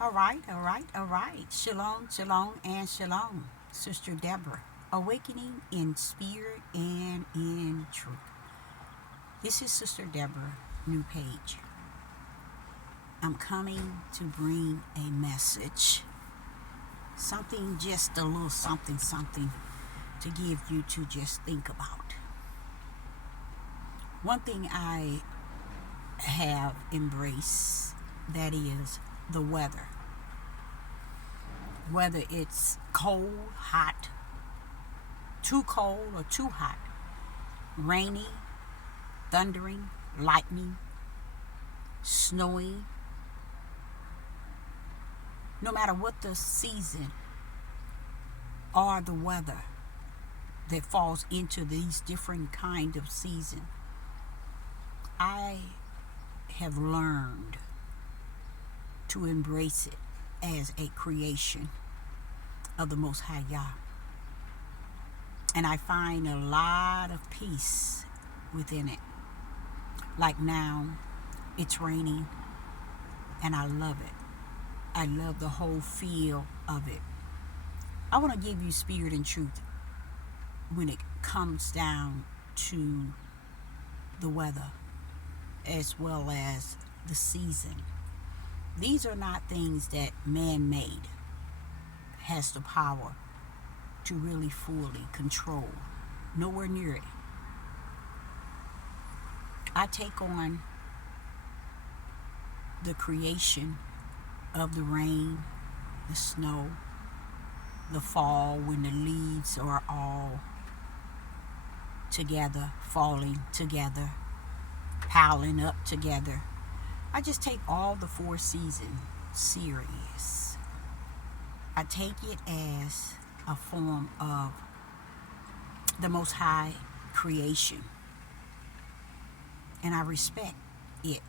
All right, all right, all right. Shalom, shalom, and shalom. Sister Deborah, awakening in spirit and in truth. This is Sister Deborah, new page. I'm coming to bring a message. Something, just a little something to give you to just think about. One thing I have embraced, that is the weather. Whether it's cold, hot, too cold or too hot, rainy, thundering, lightning, snowy, no matter what the season or the weather that falls into these different kind of seasons, I have learned to embrace it as a creation of the Most High Yah. And I find a lot of peace within it. Like now, it's raining, and I love it. I love the whole feel of it. I want to give you spirit and truth when it comes down to the weather as well as the season. These are not things that man-made has the power to really fully control. Nowhere near it. I take on the creation of the rain, the snow, the fall when the leaves are all together, falling together, piling up together. I just take all the four seasons serious. I take it as a form of the Most High creation. And I respect it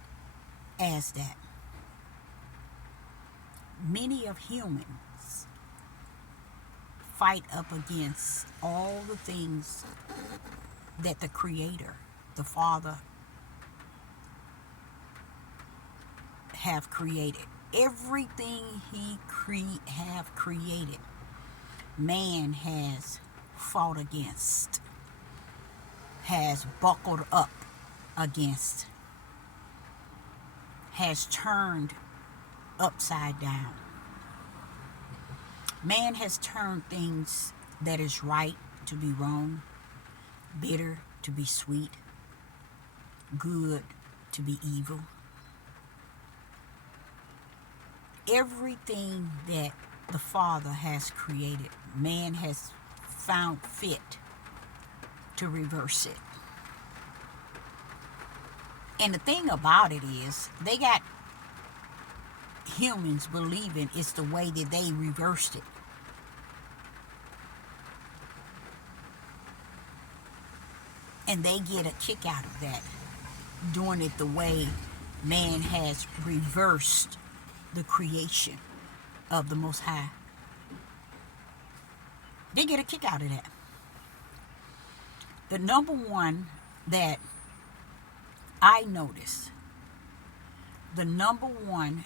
as that. Many of humans fight up against all the things that the Creator, the Father, have created. Everything He have created, man has fought against, has buckled up against, has turned upside down. Man has turned things that is right to be wrong, bitter to be sweet, good to be evil. Everything that the Father has created, man has found fit to reverse it. And the thing about it is, they got humans believing it's the way that they reversed it. And they get a kick out of that, doing it the way man has reversed the creation of the Most High. They get a kick out of that. The number one that I notice, the number one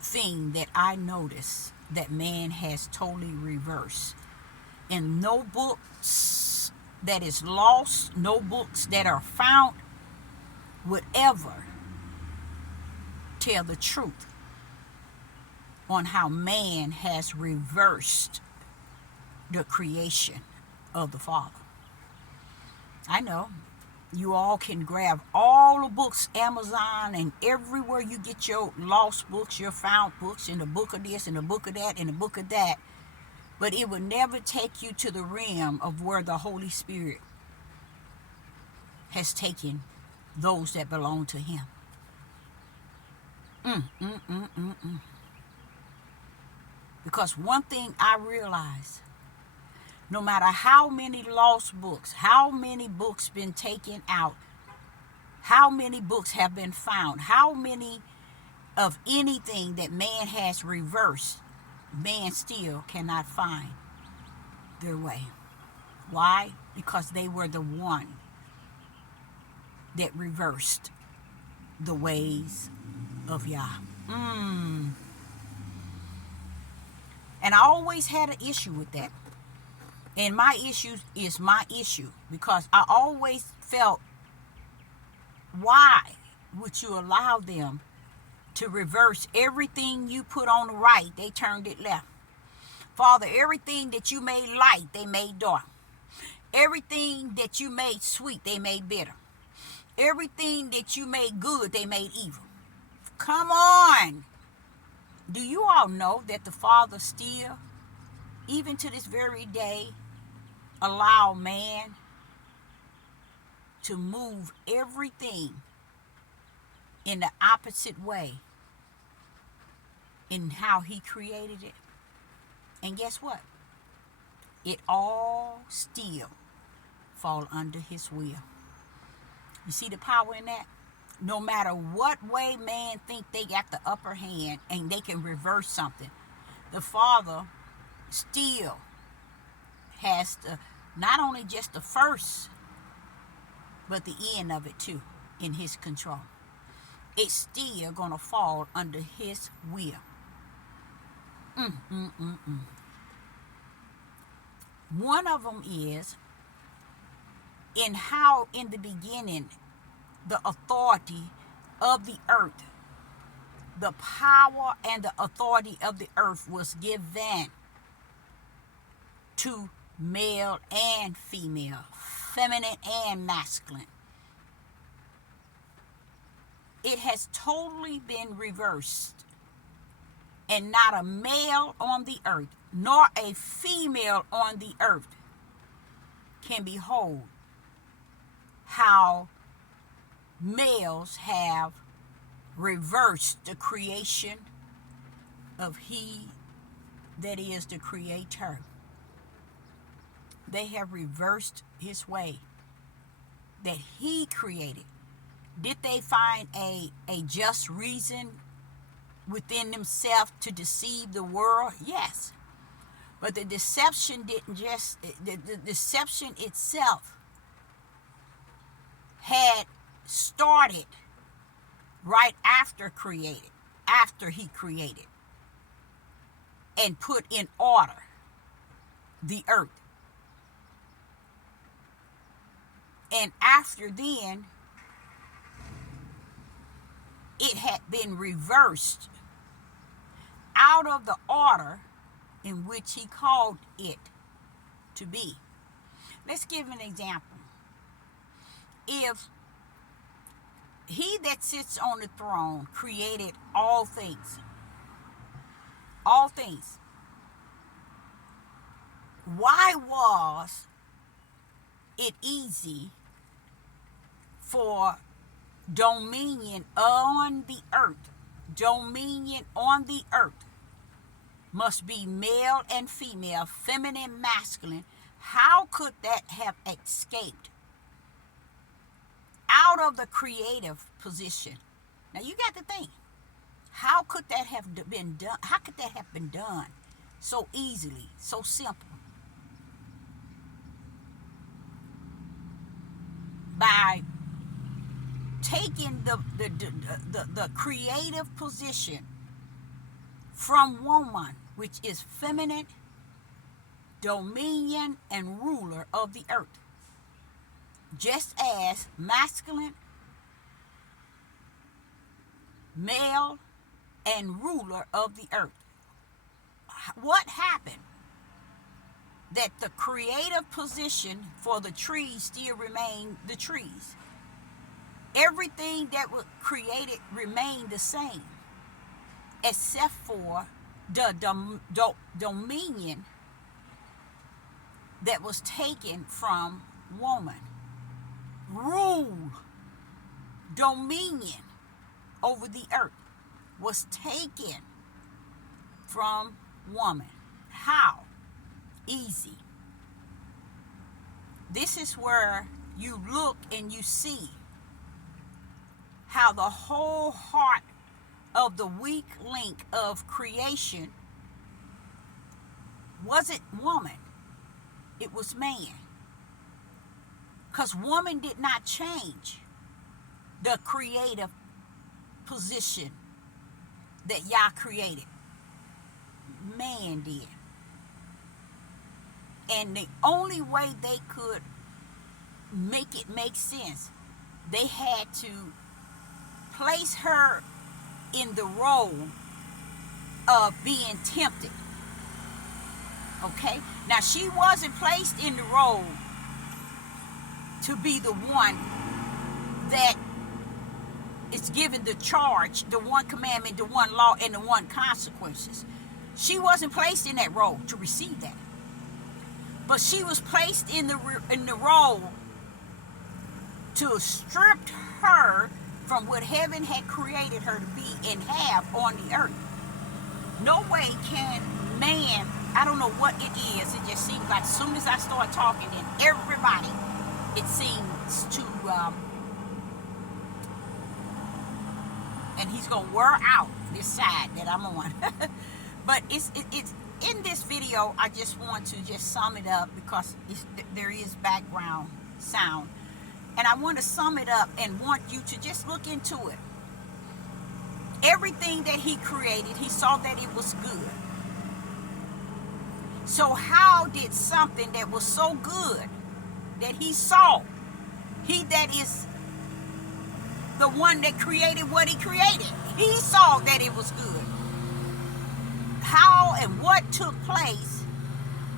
thing that I notice that man has totally reversed, and no books that is lost, no books that are found would ever tell the truth on how man has reversed the creation of the Father. I know you all can grab all the books, Amazon and everywhere you get your lost books, your found books, in the book of this, in the book of that, in the book of that, but it will never take you to the realm of where the Holy Spirit has taken those that belong to Him. Because one thing I realize, no matter how many lost books, how many books been taken out, how many books have been found, how many of anything that man has reversed, man still cannot find their way. Why? Because they were the one that reversed the ways of Yah. And I always had an issue with that. And my issue is my issue because I always felt, why would you allow them to reverse everything you put on the right? They turned it left. Father, everything that you made light, they made dark. Everything that you made sweet, they made bitter. Everything that you made good, they made evil. Come on. Do you all know that the Father still, even to this very day, allow man to move everything in the opposite way in how he created it? And guess what? It all still fall under his will. You see the power in that? No matter what way man think they got the upper hand and they can reverse something, the Father still has the, not only just the first, but the end of it too in his control. It's still gonna fall under his will. One of them is in how in the beginning the authority of the earth, the power and the authority of the earth was given to male and female, feminine and masculine. It has totally been reversed. And not a male on the earth, nor a female on the earth can behold how males have reversed the creation of he that is the creator. They have reversed his way that he created. Did they find a just reason within themselves to deceive the world? Yes. But the deception didn't just, the deception itself had started right after he created and put in order the earth. And after then, it had been reversed out of the order in which he called it to be. Let's give an example. If he that sits on the throne created all things, why was it easy for dominion on the earth? Dominion on the earth must be male and female, feminine, masculine. How could that have escaped out of the creative position? Now you got to think, how could that have been done? How could that have been done so easily, so simple? By taking the creative position from woman, which is feminine, dominion, and ruler of the earth, just as masculine, male, and ruler of the earth. What happened? That the creative position for the trees still remained the trees. Everything that was created remained the same, except for the dominion that was taken from woman. Rule, dominion over the earth was taken from woman. How? Easy. This is where you look and you see how the whole heart of the weak link of creation wasn't woman, it was man. Because woman did not change the creative position that Yah created. man did. And the only way they could make it make sense, they had to place her in the role of being tempted. Okay? Now, she wasn't placed in the role to be the one that is given the charge, the one commandment, the one law, and the one consequences. She wasn't placed in that role to receive that. But she was placed in the role to strip her from what heaven had created her to be and have on the earth. No way can man, I don't know what it is, it just seems like as soon as I start talking, then everybody, it seems to, and he's going to wear out this side that I'm on. But it's in this video, I just want to just sum it up because there is background sound. And I want to sum it up and want you to just look into it. Everything that he created, he saw that it was good. So how did something that was so good that he saw, he that is the one that created what he created, he saw that it was good. How and what took place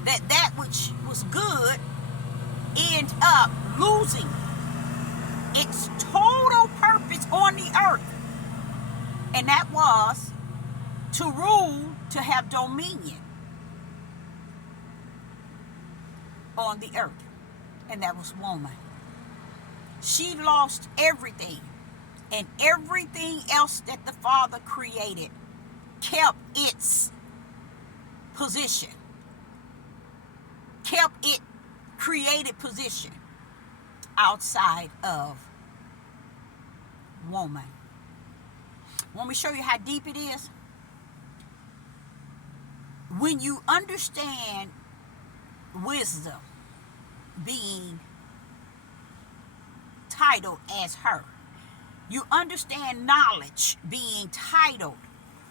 that which was good ended up losing its total purpose on the earth, and that was to rule, to have dominion on the earth, and that was woman. She lost everything, and everything else that the Father created kept its position, kept it created position outside of woman. Want me to show you how deep it is? When you understand wisdom being titled as her, you understand knowledge being titled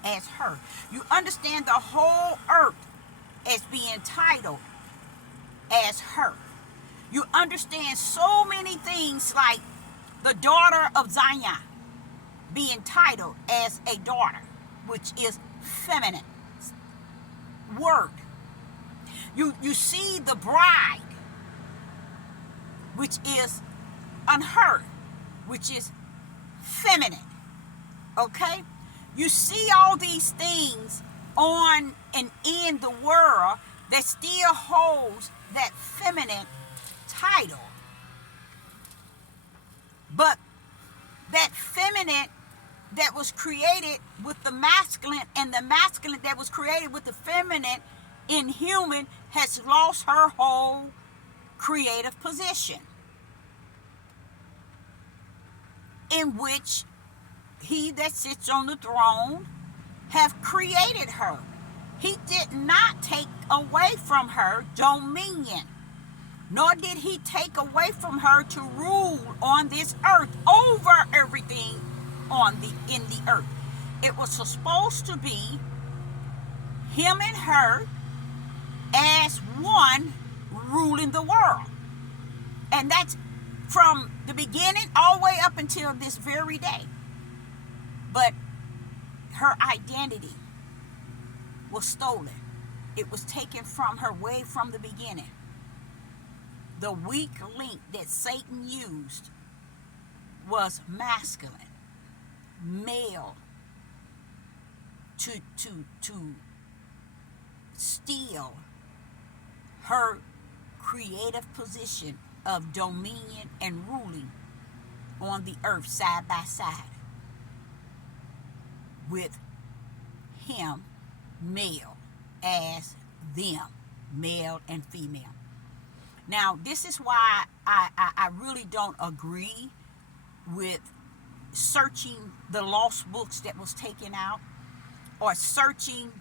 as her, you understand the whole earth as being titled as her. You understand so many things like the daughter of Zion being titled as a daughter, which is feminine word. You see the bride, which is unheard, which is feminine. Okay? You see all these things on and in the world that still holds that feminine title. But that feminine that was created with the masculine, and the masculine that was created with the feminine in human, has lost her whole creative position, in which he that sits on the throne have created her. He did not take away from her dominion, nor did he take away from her to rule on this earth over everything in the earth. It was supposed to be him and her as one ruling the world. And that's from the beginning all the way up until this very day. But her identity was stolen. It was taken from her way from the beginning. The weak link that Satan used was masculine, male, to steal her creative position of dominion and ruling on the earth side by side with him, male, as them, male and female. Now, this is why I really don't agree with searching the lost books that was taken out, or searching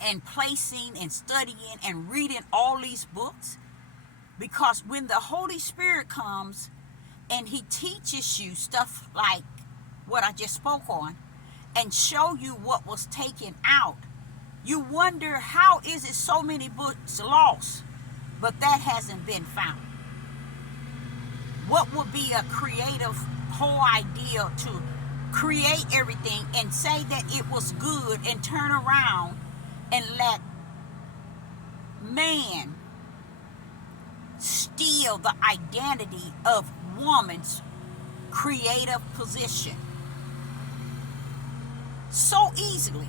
and placing and studying and reading all these books. Because when the Holy Spirit comes and he teaches you stuff like what I just spoke on, and show you what was taken out, You wonder, how is it so many books lost, but that hasn't been found? What would be a creative whole idea to create everything and say that it was good and turn around and let man steal the identity of woman's creative position so easily?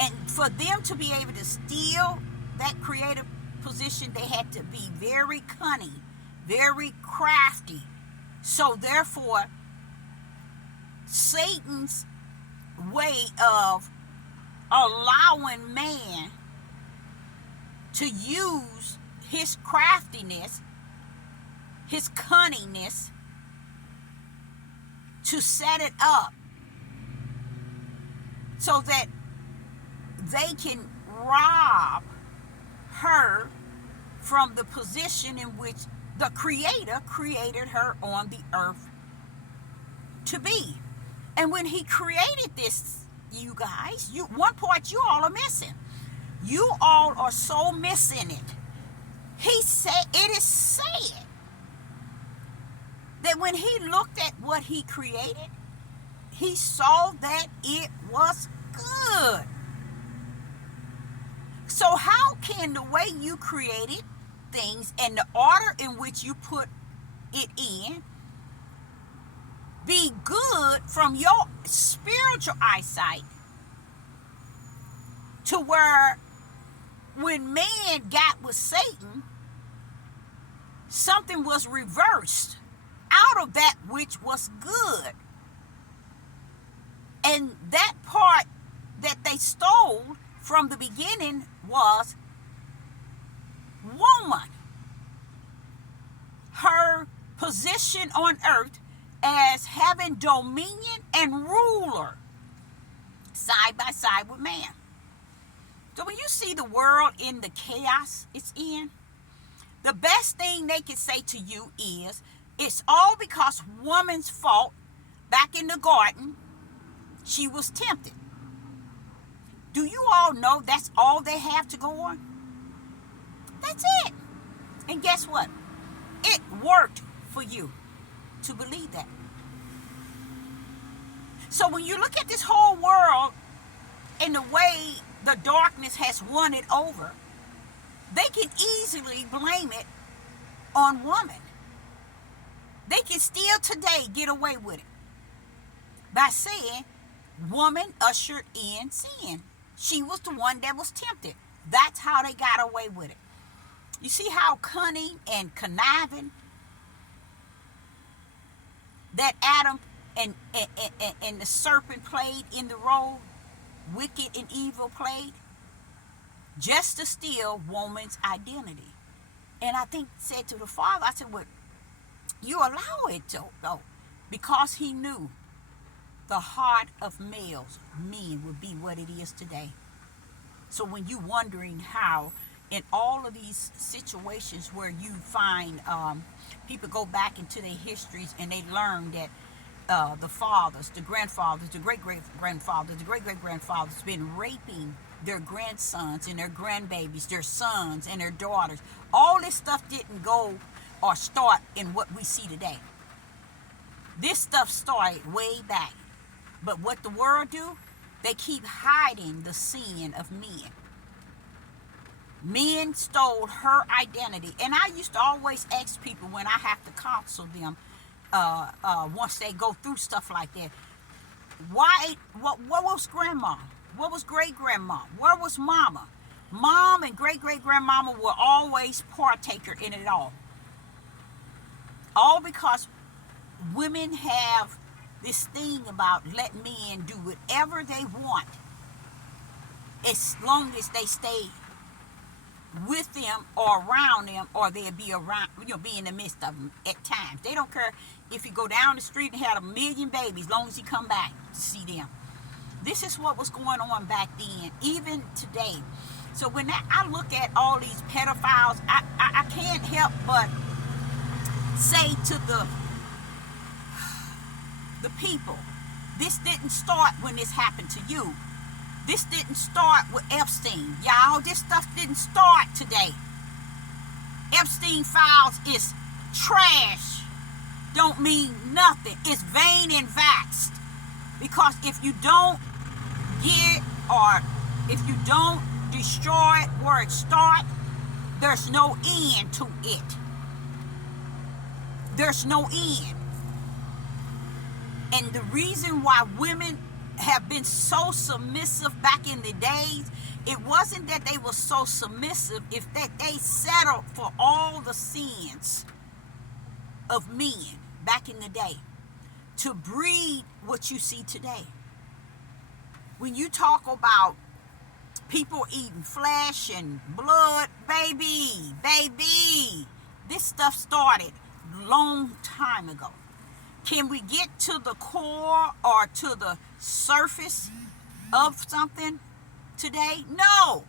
And for them to be able to steal that creative position, they had to be very cunning, very crafty. So therefore, Satan's way of allowing man to use his craftiness, his cunningness, to set it up so that they can rob her from the position in which the Creator created her on the earth to be. And when he created this, you guys, one part you all are missing. You all are so missing it. He said, it is said that when he looked at what he created, he saw that it was good. So how can the way you created things and the order in which you put it in be good from your spiritual eyesight, to where when man got with Satan, something was reversed out of that which was good? And that part that they stole from the beginning was woman. Her position on earth as having dominion and ruler side by side with man. So when you see the world in the chaos it's in, the best thing they can say to you is, it's all because woman's fault. Back in the garden, she was tempted. Do you all know that's all they have to go on? That's it. And guess what? It worked for you to believe that. So when you look at this whole world and the way the darkness has won it over, they can easily blame it on woman. They can still today get away with it by saying woman ushered in sin. She was the one that was tempted. That's how they got away with it. You see how cunning and conniving that Adam and the serpent played in the role, wicked and evil played, just to steal woman's identity. And I think said to the father, I said, well, you allow it though, because he knew the heart of men would be what it is today. So when you wondering how in all of these situations where you find people go back into their histories and they learn that the fathers, the grandfathers, the great-great-grandfathers, the great-great-grandfathers been raping their grandsons and their grandbabies, their sons and their daughters. All this stuff didn't go or start in what we see today. This stuff started way back. But what the world do, they keep hiding the sin of men. Men stole her identity. And I used to always ask people when I have to counsel them, once they go through stuff like that, what was grandma? What was great-grandma? Where was mama? Mom and great-great-grandmama were always partaker in it all. All because women have this thing about let men do whatever they want as long as they stay with them or around them, or they'll be around, be in the midst of them at times. They don't care if you go down the street and have 1 million babies, as long as you come back to see them. This is what was going on back then, even today. So when I look at all these pedophiles, I can't help but say to the people, this didn't start when this happened to you. This didn't start with Epstein, y'all. This stuff didn't start today. Epstein files is trash. Don't mean nothing. It's vain and vexed. Because if you don't get, or if you don't destroy it where it starts, there's no end to it. There's no end. And the reason why women have been so submissive back in the days, it wasn't that they were so submissive, it's that they settled for all the sins of men back in the day to breed what you see today. When you talk about people eating flesh and blood, baby, this stuff started long time ago. Can we get to the core or to the surface of something today? No,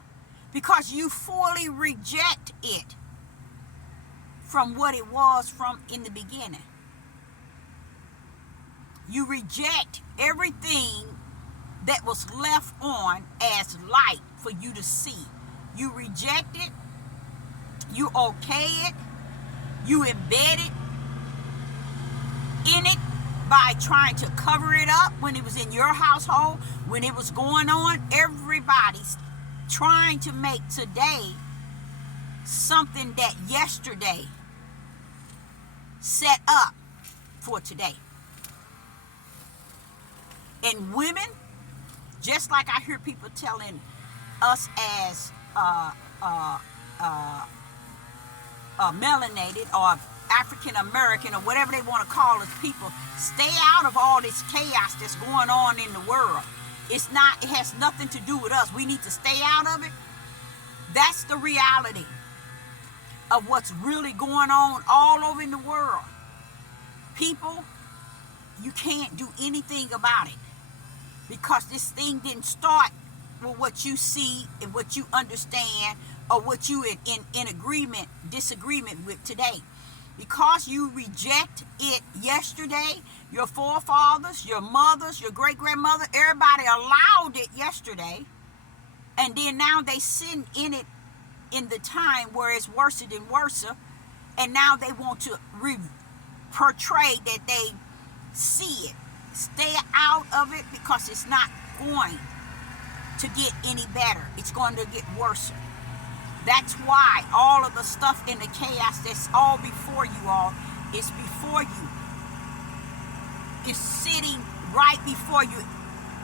because you fully reject it from what it was from in the beginning. You reject everything that was left on as light for you to see. You reject it, you okay it, you embed it in it by trying to cover it up when it was in your household, when it was going on. Everybody's trying to make today something that yesterday set up for today. And women, just like I hear people telling us as melanated or African American or whatever they want to call us people, stay out of all this chaos that's going on in the world. It has nothing to do with us. We need to stay out of it. That's the reality of what's really going on all over in the world. People, you can't do anything about it because this thing didn't start with what you see and what you understand or what you in agreement, disagreement with today. Because you reject it yesterday, your forefathers, your mothers, your great-grandmother, everybody allowed it yesterday. And then now they sit in it in the time where it's worse than worse. And now they want to portray that they see it. Stay out of it because it's not going to get any better. It's going to get worse. That's why all of the stuff in the chaos that's all before you all is before you. It's sitting right before you,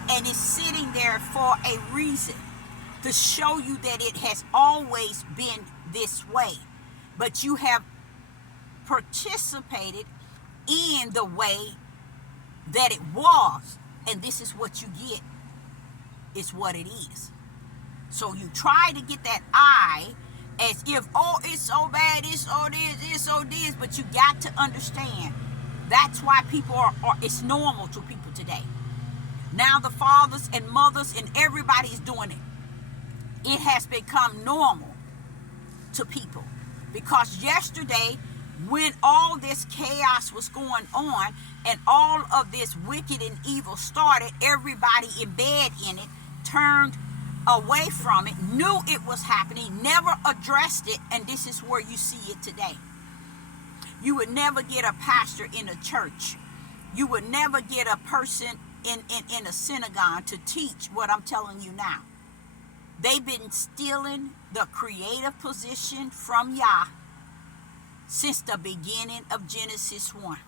and it's sitting there for a reason, to show you that it has always been this way. But you have participated in the way that it was, and this is what you get. It's what it is. So you try to get that eye as if, oh, it's so bad, it's so this, it's so this, but you got to understand that's why people are it's normal to people today. Now the fathers and mothers and everybody is doing it. It has become normal to people because yesterday when all this chaos was going on and all of this wicked and evil started, everybody in bed in it turned away from it, knew it was happening, never addressed it, and this is where you see it today. You would never get a pastor in a church. You would never get a person in a synagogue to teach what I'm telling you now. They've been stealing the creative position from Yah since the beginning of Genesis 1.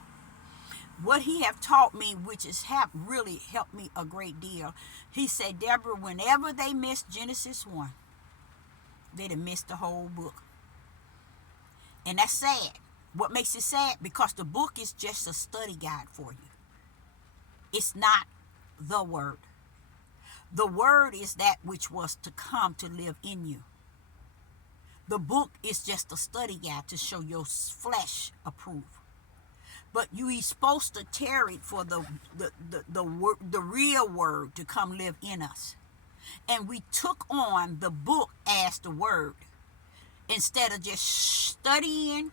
What he have taught me, which has really helped me a great deal, he said, Deborah, whenever they missed Genesis 1, they'd have missed the whole book. And that's sad. What makes it sad? Because the book is just a study guide for you. It's not the word. The word is that which was to come to live in you. The book is just a study guide to show your flesh approved. But you are supposed to tarry for the real word to come live in us. And we took on the book as the word instead of just studying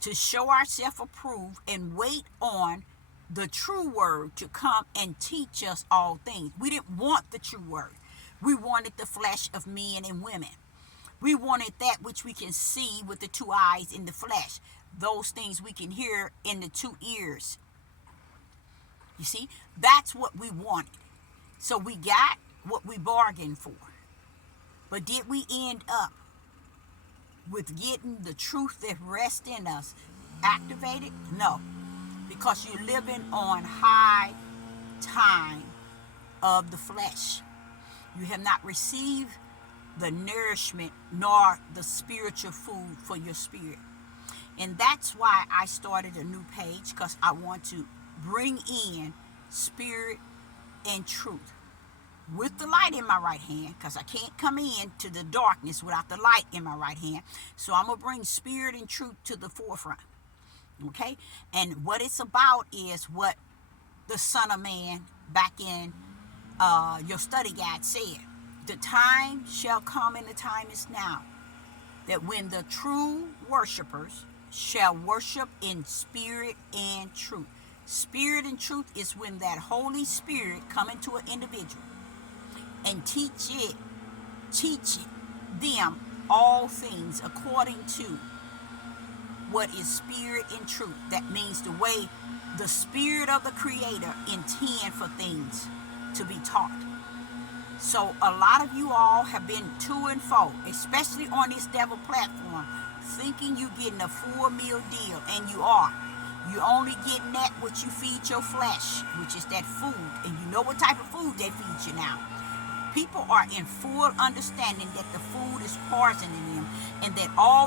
to show ourselves approved and wait on the true word to come and teach us all things. We didn't want the true word. We wanted the flesh of men and women. We wanted that which we can see with the two eyes in the flesh. Those things we can hear in the two ears. You see, that's what we wanted. So we got what we bargained for. But did we end up with getting the truth that rests in us activated? No, because you're living on high time of the flesh. You have not received the nourishment nor the spiritual food for your spirit. And that's why I started a new page, because I want to bring in spirit and truth with the light in my right hand, because I can't come into the darkness without the light in my right hand. So I'm going to bring spirit and truth to the forefront. Okay? And what it's about is what the Son of Man back in your study guide said. The time shall come, and the time is now, that when the true worshipers shall worship in spirit and truth. Spirit and truth is when that Holy Spirit come into an individual and teach them all things according to what is spirit and truth. That means the way the spirit of the Creator intend for things to be taught. So a lot of you all have been to and fro, especially on this devil platform, thinking you're getting a full meal deal, and you are. You're only getting that what you feed your flesh, which is that food. And you know what type of food they feed you now. People are in full understanding that the food is poisoning them, and that all